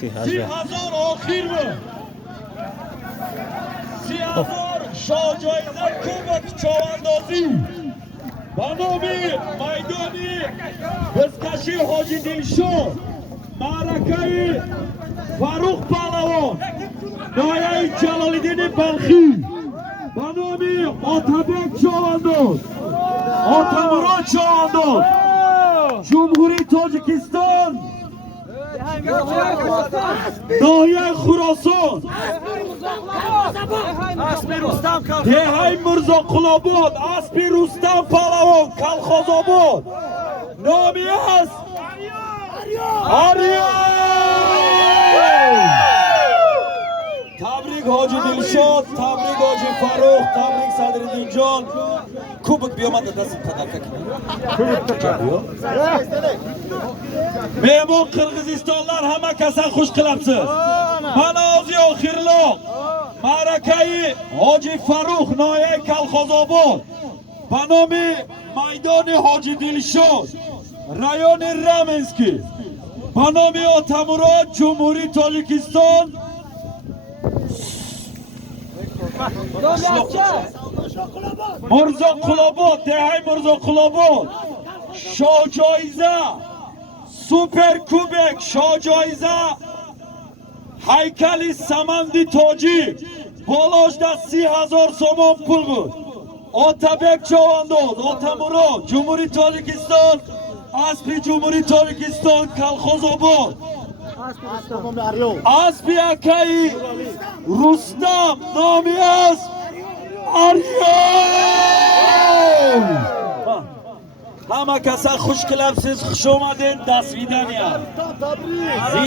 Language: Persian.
30,000 آخیر بود. 30,000 شاه جایزه کوبک چواندازی با نام میدانی بزکشی حاجی دلشاد معرکه فاروق پهلوان نایه جلالالدین بلخی با نام آتابک چوانداز آتامراد چوانداز جمهوری تاجیکستان ناحیه خراسان دهه مرزا قلاباد اسب رستم پهلوان کلخازآباد نامی است آریا تبریک حاجی دلشاد تبریک حاجی فاروق تبریک صدرالدین جان کوبک بیامد دست پدرک مهمان قرغیزستانlar همه کسان خوش قلبsiz من آزی آخیرلا معرکه حاجی فاروق نایه کلخازآباد به نام میدان حاجی دلشاد رایون رامنسکی به نام آتامراد جمهوری تاجیکستان مرزا قلاباد دهه مرزا قلاباد شاه جایزه سوپر کوبک شاه جایزه هیکل سمند تاجی بالاش ده 30,000 سوم پول بود آتابک چوانداز آتامراد جمهوری تاجیکستان اسب جمهوری تاجیکستان کلخازآباد اسب اکایی رستم نامی است آریا همه کسا خوش قلبsiz خوش اومدین دست ویدنیا